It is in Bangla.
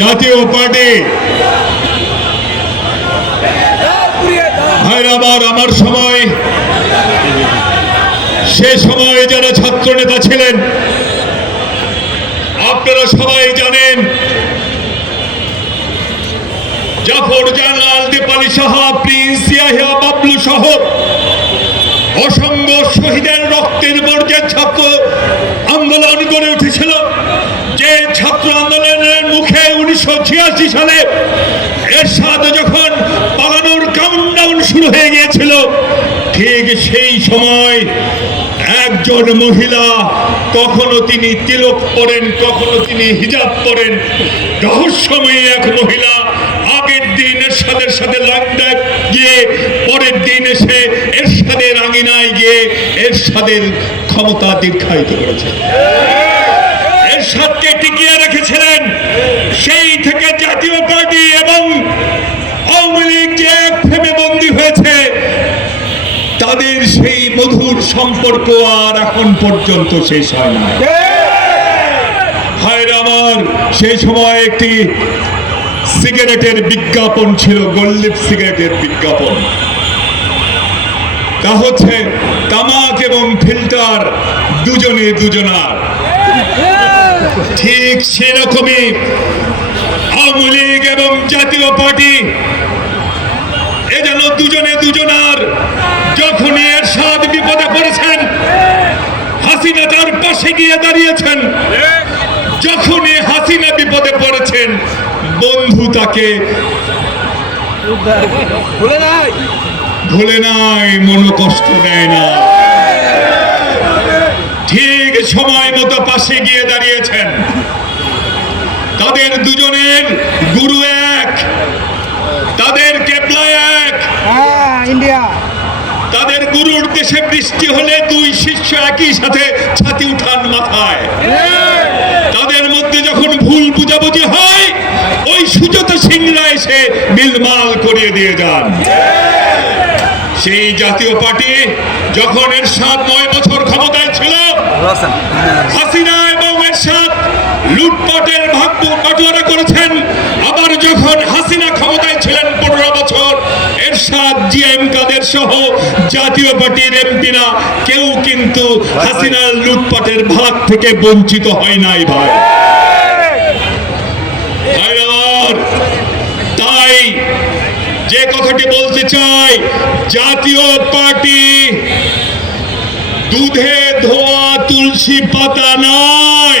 জাতীয় পার্টি। ভাইরা আমার সময়। সে সময় যারা ছাত্র নেতা ছিলেন, আপনারা সবাই জানেন, জাফর জালাল দীপালি সাহা, প্রিন্স ইয়াহিয়া বাবলু সহ অসংখ্য শহীদের রক্তের বর্জে ছাত্র আন্দোলন গড়ে উঠেছিল। ছাত্র আন্দোলনের মুখে উনিশশো ছিয়াশি সালে এর সাথে যখন পালানোর কাউন্টডাউন শুরু হয়ে গিয়েছিল, ঠিক সেই সময় একজন মহিলা, কখনো তিনি তিলক পরেন, কখনো তিনি হিজাব পরেন, রহস্যময়ী এক মহিলা, আগের দিন এরশাদের সাথে লাংদায় গিয়ে, পরের দিন এসে এরশাদের আঙিনায় গিয়ে এরশাদের ক্ষমতা দীর্ঘায়িত করেছে। এরশাদকে টিকিয়ে রেখেছিলেন সেই থেকে জাতীয় পার্টি এবং আওয়ামী লীগ যে এক বন্দী হয়েছে, তাদের সেই মধুর সম্পর্ক আর এখন পর্যন্ত শেষ হয় না। সেই সময় একটি সিগারেটের বিজ্ঞাপন ছিল গোল্লিপ সিগারেটের বিজ্ঞাপন। তা হচ্ছে তামাক এবং ফিল্টার দুজনে দুজনার। ঠিক সেরকমই আওয়ামী লীগ এবং জাতীয় পার্টি এ যেন দুজনে দুজনার যখনই এর সাদ বিপদে পড়েছেন হাসিনা তার পাশে গিয়ে দাঁড়িয়েছেন যখনই হাসিনা বিপদে পড়েছেন বন্ধু তাকে ভুলে নাই। ভুলে নাই মনো কষ্ট দেয় না। সময় মতো পাশে গিয়ে দাঁড়িয়েছেন। তাদের দুজনের গুরু এক তাদের কেবলা এক। হ্যাঁ ইন্ডিয়া। তাদের গুরুর দেশে বৃষ্টি হলে দুই শিষ্য একই সাথে ছাতি উঠান মাথায়। তাদের মধ্যে যখন ভুল বুঝাবুঝি হয় ওই সুযত সিংরা এসে মিলমাল করিয়ে দিয়ে যান। সেই জাতীয় পার্টি যখন এর সাত নয় বছর হাসিনা এবং এরশাদ লুটপাটের ভাগ বাটোয়ারা করেছেন। আবার যখন হাসিনা ক্ষমতায় ছিলেন পনেরো বছর, এরশাদ কাদের সহ জাতীয় পার্টির এমপিরা কেউ কিন্তু হাসিনার লুটপাটের ভাগ থেকে বঞ্চিত হয় নাই ভাই। তাই যে কথাটি বলতে চাই, জাতীয় পার্টি দুধে ধোয়া তুলসী পাতা নয়।